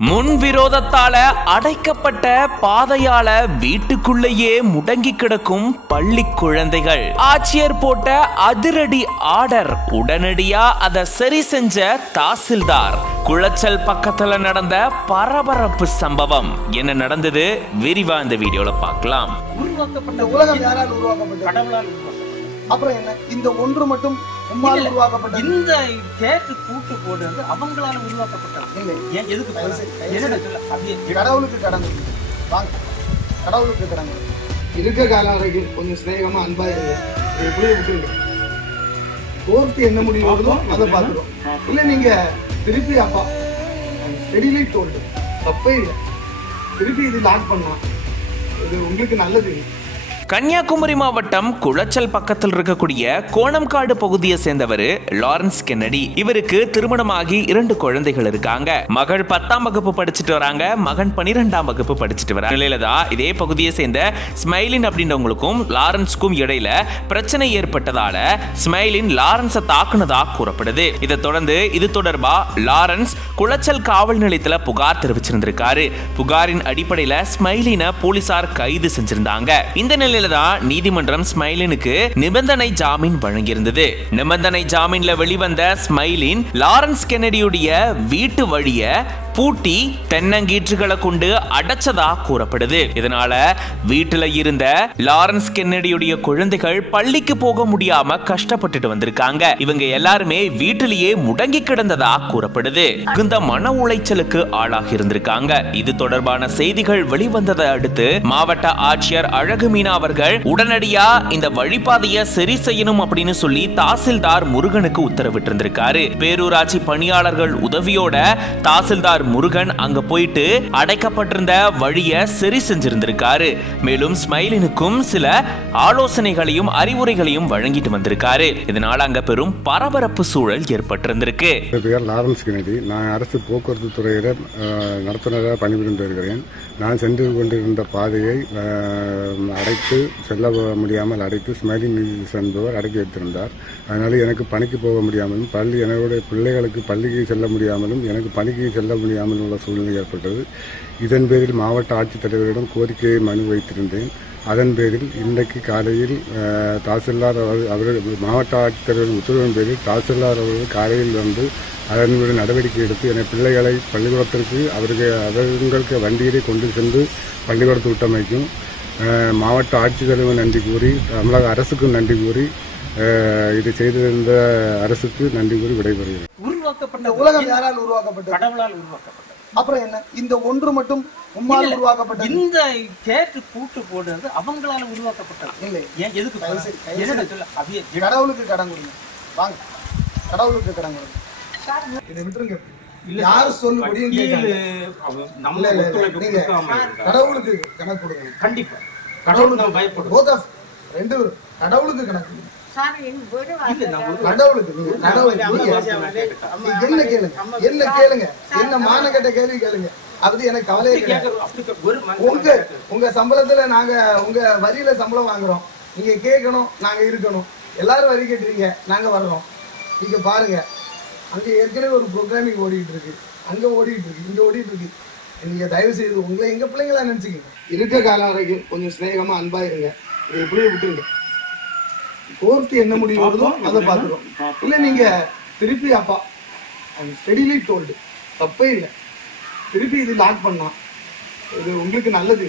முன்விரோதத்தால அடைக்கப்பட்ட பாதையால வீட்டுக்குள்ளேயே முடங்கி கிடக்கும் பள்ளி குழந்தைகள். ஆட்சியர் போட்ட அதிரடி ஆர்டர், உடனடியா அதை சரி செஞ்ச தாசில்தார். குளச்சல் பக்கத்துல நடந்த பரபரப்பு சம்பவம் என்ன நடந்தது விரிவா இந்த வீடியோல பார்க்கலாம். உருவாக்கப்பட்ட உலகம் யாரால் உருவாக்கப்பட்டது? கடவுளால் உருவாக்கப்பட்டது. அப்புறம் என்ன, இந்த ஒன்று மட்டும் உம்மால் உருவாக்கப்பட்டது? இந்த கேக்கு கூட்டு போடுறது அவங்களால உருவாக்கப்பட்டது இல்லை. ஏன் எதுக்கு கடவுளுக்கு கடந்து வாங்க, கடவுளுக்கு கடந்து இருக்க காலம் வரைக்கும் கொஞ்சம் சிநேகமா அன்பா இருங்க. எப்படி விட்டுருங்க, கோர்த்து என்ன முடிவு வருதோ அதை பார்த்துரும். இல்லை நீங்க திருப்பி அப்பா ஸ்டெடிலி தோல்டு தப்பே இல்லை, திருப்பி இது லாக் பண்ணா இது உங்களுக்கு நல்லது. கன்னியாகுமரி மாவட்டம் குளச்சல் பக்கத்தில் இருக்கக்கூடிய கோணம்காடு பகுதியை சேர்ந்தவர் லாரன்ஸ் கென்னடி. இவருக்கு திருமணமாகி 2 குழந்தைகள் இருக்காங்க. மகள் 10ஆம் வகுப்பு படிச்சுட்டு வராங்க, மகன் 12ஆம் வகுப்பு படிச்சுட்டு வராங்க. நிலையில தான் இதே பகுதியை சேர்ந்த ஸ்மைலின் அப்படின்றவங்களுக்கும் லாரன்ஸுக்கும் இடையில பிரச்சனை ஏற்பட்டதால ஸ்மைலின் லாரன்ஸை தாக்குனதா கூறப்படுது. இதை தொடர்ந்து இது தொடர்பா லாரன்ஸ் குளச்சல் காவல் நிலையத்துல புகார் தெரிவிச்சிருந்திருக்காரு. புகாரின் அடிப்படையில ஸ்மைலினை போலீசார் கைது செஞ்சிருந்தாங்க. இந்த நிலையில தான் நீதிமன்றம் ஸ்மைலினுக்கு நிபந்தனை ஜாமீன் வழங்கியிருந்தது. நிபந்தனை ஜாமீன்ல வெளிவந்த ஸ்மைலின் லாரன்ஸ் கென்னடியுடைய வீட்டு வழிய பூட்டி தென்னங்கீற்றுகளை கொண்டு அடைச்சதா கூறப்படுது. இதனால வீட்டுல இருந்த லாரன்ஸ் கென்னடியுடைய குழந்தைகள் பள்ளிக்கு போக முடியாம கஷ்டப்பட்டுட்டு வந்திருக்காங்க. இவங்க எல்லாருமே வீட்டிலேயே முடங்கி கிடந்ததா கூறப்படுது. இந்த மன உளைச்சலுக்கு ஆளாகி இருந்திருக்காங்க. இது தொடர்பான செய்திகள் வெளிவந்ததை அடுத்து மாவட்ட ஆட்சியர் அழகுமீனா அவர்கள் உடனடியா இந்த வழிபாதையை சரி செய்யணும் அப்படின்னு சொல்லி தாசில்தார் முருகனுக்கு உத்தரவிட்டிருந்திருக்காரு. பேரூராட்சி பணியாளர்கள் உதவியோட தாசில்தார் முருகன் அங்க போயிட்டு அடைக்கப்பட்டிருந்த வழியை சரி செஞ்சிருந்திருக்காரு. மேலும் ஸ்மைலினுக்கும் சில ஆலோசனைகளையும் அறிவுரைகளையும் வழங்கிட்டு வந்திருக்காரு. இதனால அங்க பெரும் பரபரப்பு சூழல் ஏற்பட்டிருந்திருக்கு. பேர் லாரன்ஸ் கென்னடி. நான் அரசு போக்குவரத்து துறையில நடத்துனராக பணிபுரிந்து வருகிறேன். நான் சென்று கொண்டிருந்த பாதையை அடைத்து செல்ல முடியாமல் அடைத்து ஸ்மைலின் என்பவர் அடக்கி வைத்திருந்தார். அதனால எனக்கு பணிக்கு போக முடியாமலும் என்னுடைய பிள்ளைகளுக்கு பள்ளிக்கு செல்ல முடியாமலும் எனக்கு பணிக்கு செல்ல முடியாமல் உள்ள சூழ்நிலை ஏற்பட்டது. இதன் பேரில் மாவட்ட ஆட்சித்தலைவரிடம் கோரிக்கையை மனு வைத்திருந்தேன். அதன் பேரில் இன்றைக்கு காலையில் தாசில்தார் அவர்கள் மாவட்ட ஆட்சித்தலைவரின் உத்தரவின் பேரில் தாசில்தார் அவர்கள் காலையில் வந்து அதன் நடவடிக்கை எடுத்து என பிள்ளைகளை பள்ளிக்கூடத்திற்கு அவர்களுக்கு வண்டியிலே கொண்டு சென்று பள்ளிக்கூடத்து விட்டமைக்கும் மாவட்ட ஆட்சித்தலைவர் நன்றி கூறி தமிழக அரசுக்கும் நன்றி கூறி இதை செய்திருந்த அரசுக்கு நன்றி கூறி விடைபெறுகிறேன். உருவாக்கப்பட்ட உலகம் யாரால் உருவாக்கப்பட்டது? கடவுளால் உருவாக்கப்பட்டது. அப்புறம் என்ன, இந்த ஒன்று மட்டும் உம்மால் உருவாக்கப்பட்டது? இந்த கேக்கு கூட்டு போடுறது அவங்களால உருவாக்கப்பட்டது இல்லை. ஏன் எதுக்கு கடவுளுக்கு கடன் கொடுங்க, வாங்க கடவுளுக்கு கடன் கொடுங்க. இதை விட்டுருங்க, யாரு சொல்ல முடியும் கடவுளுக்கு கணக்கு கொடுங்க. கண்டிப்பா கடவுளுக்கு பயப்படும். ரெண்டு கடவுளுக்கு கணக்கு என்ன கேளுங்க, என்ன மானக்கட்ட கேள்வி கேளுங்க. அது எனக்கு கவலையே கிடையாது. உங்க சம்பளத்துல நாங்க உங்க வரியில சம்பளம் வாங்குறோம், நீங்க கேட்கணும், நாங்க இருக்கணும். எல்லாரும் வரி கேட்டுறீங்க, நாங்க வர்றோம். நீங்க பாருங்க, அங்க ஏற்கனவே ஒரு ப்ரோக்ராமிங் ஓடிட்டு இருக்கு, அங்க ஓடிட்டு இருக்கு, இங்க ஓடிட்டு இருக்கு. நீங்க தயவு செய்து உங்களை எங்க பிள்ளைங்களா நினைச்சுக்கீங்க. இருக்க காலம் வரைக்கும் கொஞ்சம் சிநேகமா அன்பா இருங்க. எப்படியே விட்டுருங்க, கோர்த்து என்ன முடிவு வருதோ அதை பார்த்துரும். இல்லை நீங்க திருப்பி அப்பா ஸ்டெடிலி தோல்டு தப்பே இல்லை, திருப்பி இது லாக் பண்ணா இது உங்களுக்கு நல்லது.